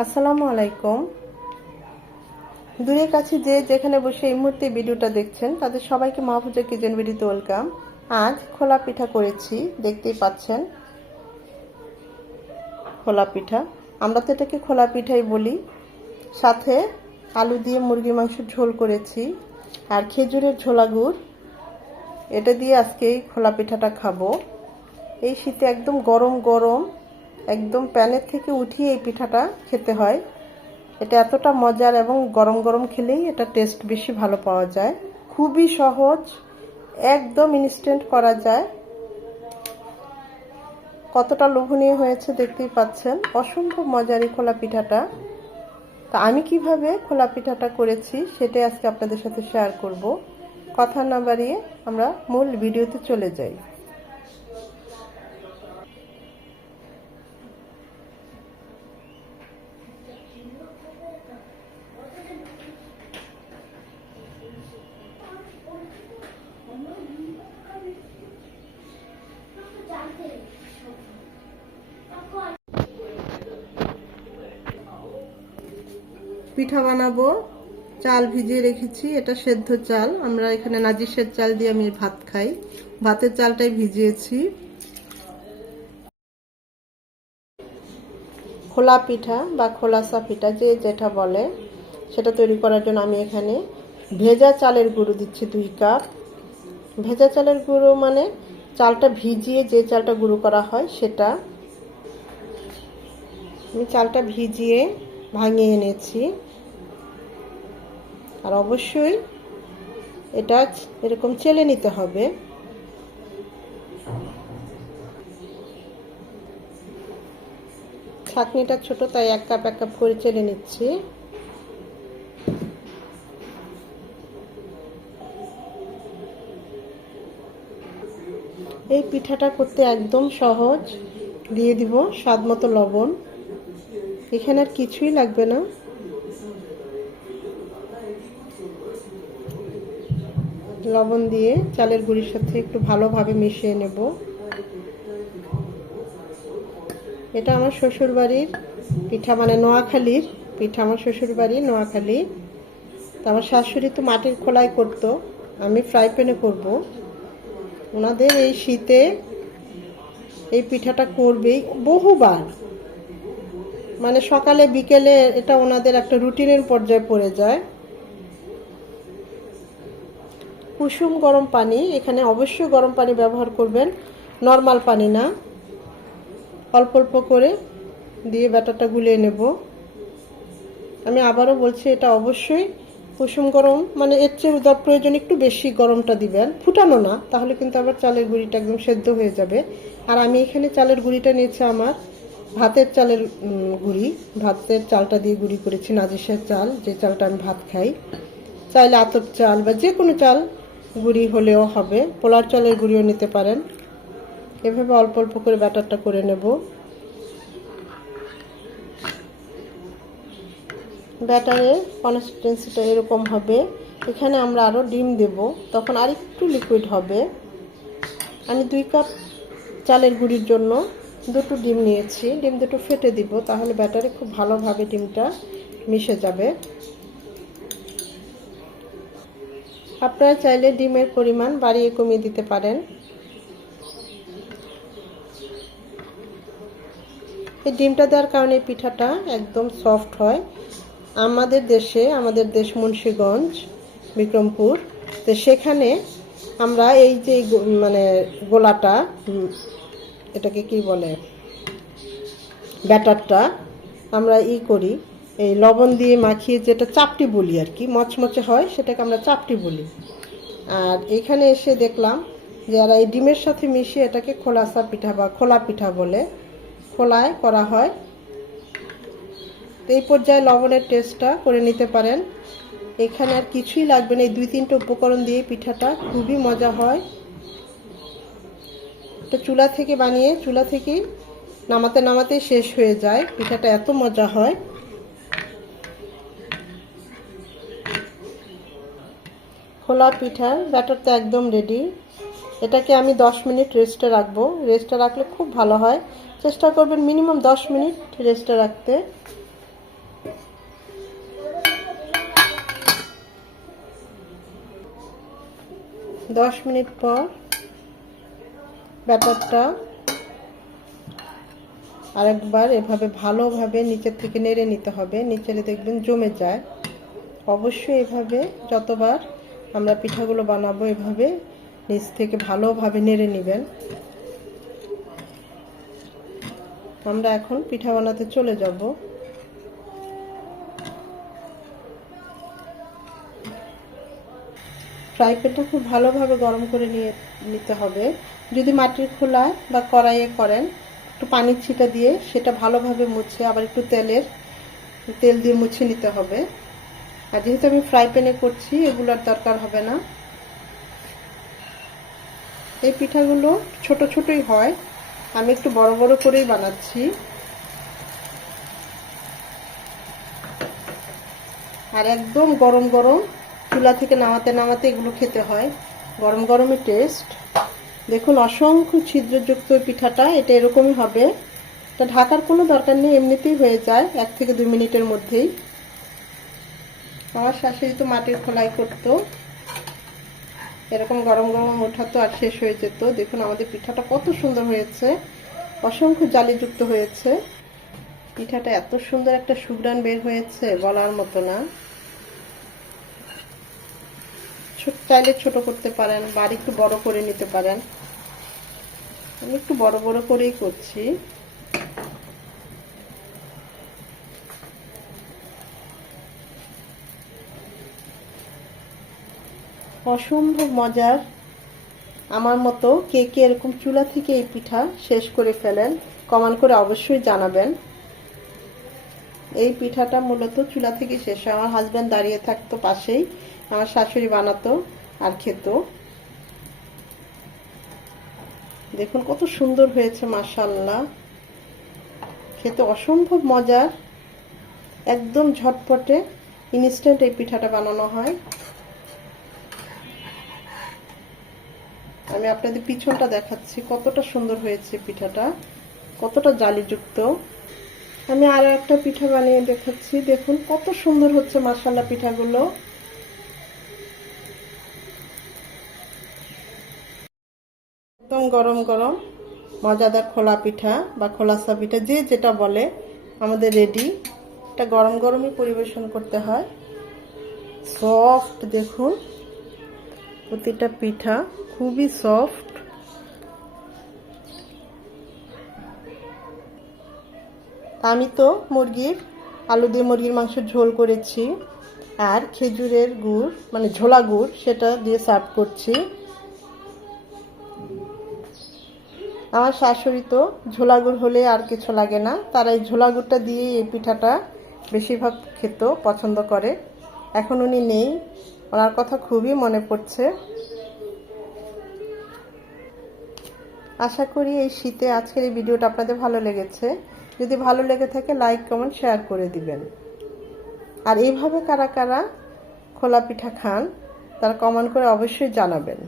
আসসালামু আলাইকুম। দূরের কাছে যে যেখানে বসে এই মুহূর্তে ভিডিওটা দেখছেন তাদের সবাইকে মাহফুজা কিচেন ভিডিওতে ওয়েলকাম। আজ খোলা পিঠা করেছি, দেখতেই পাচ্ছেন খোলা পিঠা। আমরা তো এটাকে খোলা পিঠাই বলি। সাথে আলু দিয়ে মুরগির মাংসের ঝোল করেছি আর খেজুরের ঝোলা গুড়, এটা দিয়ে আজকে এই খোলা পিঠাটা খাবো। এই শীতে একদম গরম গরম একদম প্যানের থেকে উঠিয়ে এই পিঠাটা খেতে হয়। এটা এতটা মজার এবং গরম গরম খেলেই এটা টেস্ট বেশি ভালো পাওয়া যায়। খুবই সহজ, একদম ইনস্ট্যান্ট করা যায়। কতটা লোভনীয় হয়েছে দেখতেই পাচ্ছেন। অসম্ভব মজার এই খোলা পিঠাটা। তা আমি কিভাবে খোলা পিঠাটা করেছি সেটাই আজকে আপনাদের সাথে শেয়ার করব। কথা না বাড়িয়ে আমরা মূল ভিডিওতে চলে যাই। পিঠা বানাবো, চাল ভিজিয়ে রেখেছি। এটা সেদ্ধ চাল, আমরা এখানে নাজিসের চাল দিয়ে আমি ভাত খাই। ভাতের চালটাই ভিজিয়েছি। খোলা পিঠা বা খোলাসা পিঠা যে যেটা বলে সেটা তৈরি করার জন্য আমি এখানে ভেজা চালের গুঁড়ো দিচ্ছি 2 কাপ। ভেজা চালের গুঁড়ো মানে চালটা ভিজিয়ে যে চালটা গুঁড়ো করা হয় সেটা। আমি চালটা ভিজিয়ে ভাঙিয়ে এনেছি। আর অবশ্যই এটা এরকম চেলে নিতে হবে। ছাঁকনিটা ছোট, তাই 1 কাপ 1 কাপ করে চেলে নিচ্ছি। এই পিঠাটা করতে একদম সহজ। দিয়ে দিব স্বাদ মতো লবণ। এখানে আর কিছুই লাগবে না। লবণ দিয়ে চালের গুঁড়ির সাথে একটু ভালোভাবে মিশিয়ে নেব। এটা আমার শ্বশুরবাড়ির পিঠা, মানে নোয়াখালীর পিঠা। আমার শ্বশুরবাড়ি নোয়াখালী। তো আমার শাশুড়ি তো মাটির খোলায় করতো, আমি ফ্রাই প্যানে করব। ওনাদের এই শীতে এই পিঠাটা করবেই বহুবার, মানে সকালে বিকেলে এটা ওনাদের একটা রুটিনের পর্যায়ে পড়ে যায়। কুসুম গরম পানি, এখানে অবশ্যই গরম পানি ব্যবহার করবেন, নর্মাল পানি না। অল্প অল্প করে দিয়ে ব্যাটারটা গুলিয়ে নেব। আমি আবারও বলছি, এটা অবশ্যই কুসুম গরম, মানে এর চেয়ে প্রয়োজন একটু বেশি গরমটা দিবেন, ফুটানো না, তাহলে কিন্তু আবার চালের গুঁড়িটা একদম সেদ্ধ হয়ে যাবে। আর আমি এখানে চালের গুঁড়িটা নিয়েছি আমার ভাতের চালের গুঁড়ি। ভাতের চালটা দিয়ে গুঁড়ি করেছি, নাজিসের চাল, যে চালটা আমি ভাত খাই। চাইলে আতপ চাল বা যে কোনো চাল গুঁড়ি হলেও হবে, পোলার চালের গুঁড়িও নিতে পারেন। এভাবে অল্প অল্প করে ব্যাটারটা করে নেব। ব্যাটারের কনসিস্টেন্সিটা এরকম হবে। এখানে আমরা আরও ডিম দেব, তখন আর একটু লিকুইড হবে। আমি 2 কাপ চালের গুঁড়ির জন্য 2টো ডিম নিয়েছি। ডিম 2টো ফেটে দিব, তাহলে ব্যাটারে খুব ভালোভাবে ডিমটা মিশে যাবে। আপনারা চাইলে ডিমের পরিমাণ বাড়িয়ে কমিয়ে দিতে পারেন। এই ডিমটা দেওয়ার কারণে পিঠাটা একদম সফট হয়। আমাদের দেশ মুন্সিগঞ্জ, বিক্রমপুর। তো সেখানে আমরা এই যে মানে গোলাটা, এটাকে কি বলে, ব্যাটারটা আমরা করি এই লবণ দিয়ে মাখিয়ে, যেটা চাপটি বলি আর কি, মচমচে হয়, সেটাকে আমরা চাপটি বলি। আর এখানে এসে দেখলাম যারা এই ডিমের সাথে মিশিয়ে এটাকে খোলাসা পিঠা বা খোলা পিঠা বলে, খোলায় করা হয়। এই পর্যায়ে লবণের টেস্টটা করে নিতে পারেন। এখানে আর কিছুই লাগবে না, এই 2-3টা উপকরণ দিয়ে পিঠাটা খুবই মজা হয়। এটা চুলা থেকে বানিয়ে চুলা থেকে নামাতে নামাতে শেষ হয়ে যায়। পিঠাটা এত মজা হয়। খোলা পিঠার ব্যাটারটা একদম রেডি। এটাকে আমি 10 মিনিট রেস্টে রাখবো। রেস্টে রাখলে খুব ভালো হয়। চেষ্টা করবেন মিনিমাম 10 মিনিট রেস্টে রাখতে। 10 মিনিট পর ব্যাটারটা আরেকবার এভাবে ভালোভাবে নিচের থেকে নেড়ে নিতে হবে, নিচে দেখবেন জমে যায়। অবশ্যই এভাবে যতবার আমরা পিঠাগুলো বানাবো এভাবে নিচ থেকে ভালোভাবে নেড়ে নেবেন। আমরা এখন পিঠা বানাতে চলে যাব। ফ্রাই প্যানটা খুব ভালোভাবে গরম করে নিতে হবে। যদি মাটির খোলায় বা কড়াইয়ে করেন, একটু পানির ছিটা দিয়ে সেটা ভালোভাবে মুছে আবার একটু তেল দিয়ে মুছে নিতে হবে। আর যেহেতু আমি ফ্রাই প্যানে করছি, এগুলোর দরকার হবে না। এই পিঠাগুলো ছোট ছোটই হয়, আমি একটু বড় বড় করেই বানাচ্ছি। আর একদম গরম গরম চুলা থেকে নামাতে নামাতে এগুলো খেতে হয়, গরম গরমে টেস্ট। দেখুন অসংখ্য ছিদ্রযুক্ত পিঠাটা, এটা এরকমই হবে। এটা ঢাকার কোনো দরকার নেই, এমনিতেই হয়ে যায় 1 থেকে 2 মিনিটের মধ্যেই। আমার শাশুড়ি তো মাটির খোলাই করতো, এরকম গরম গরম ওঠাতো আর শেষ হয়ে যেত। দেখুন আমাদের পিঠাটা কত সুন্দর হয়েছে, অসংখ্য জালিযুক্ত হয়েছে। পিঠাটা এত সুন্দর একটা সুঘ্রাণ বের হয়েছে, বলার মতো না। চাইলে ছোট করতে পারেন বা একটু বড় করে নিতে পারেন। আমি একটু বড় বড় করেই করছি। অসম্ভব মজার। আমার মতো কে কে এরকম চুলা থেকে এই পিঠা শেষ করে ফেলেন, কমেন্ট করে অবশ্যই জানাবেন। এই পিঠাটা মূলত চুলা থেকে শেষ হয়। আমার হাজব্যান্ড দাঁড়িয়ে থাকতো পাশেই, আমার শাশুড়ি বানাতো আর খেত। দেখুন কত সুন্দর হয়েছে, মাশাআল্লাহ। খেতে অসম্ভব মজার, একদম ঝটপটে ইনস্ট্যান্ট এই পিঠাটা বানানো হয়। আমি আপনাদের পিছনটা দেখাচ্ছি, কতটা সুন্দর হয়েছে পিঠাটা, কতটা জালিযুক্ত। আমি আরো একটা পিঠা বানিয়ে দেখাচ্ছি, দেখুন কত সুন্দর হচ্ছে মাশাআল্লাহ পিঠাগুলো। একদম গরম গরম মজাদার খোলা পিঠা বা খোলাসা পিঠা, যে যেটা বলে, আমাদের রেডি। এটা গরম গরমই পরিবেশন করতে হয়। সফট, দেখুন প্রতিটা পিঠা খুবই সফট। আমি তো আলু দিয়ে মুরগির মাংসের ঝোল করেছি আর খেজুরের গুড় মানে ঝোলা গুড়, সেটা দিয়ে সার্ভ করছি। আমার শাশুড়ি তো ঝোলা গুড় হলে আর কিছু লাগে না, তারা এই ঝোলা গুড়টা দিয়ে এই পিঠাটা বেশিরভাগ খেত পছন্দ করে। এখন উনি নেই, ওনার কথা খুবই মনে পড়ছে। আশা করি এই শীতে আজকের এই ভিডিওটা আপনাদের ভালো লেগেছে। যদি ভালো লেগে থাকে লাইক কমেন্ট শেয়ার করে দিবেন। আর এইভাবে কারা কারা খোলা পিঠা খান তারা কমেন্ট করে অবশ্যই জানাবেন।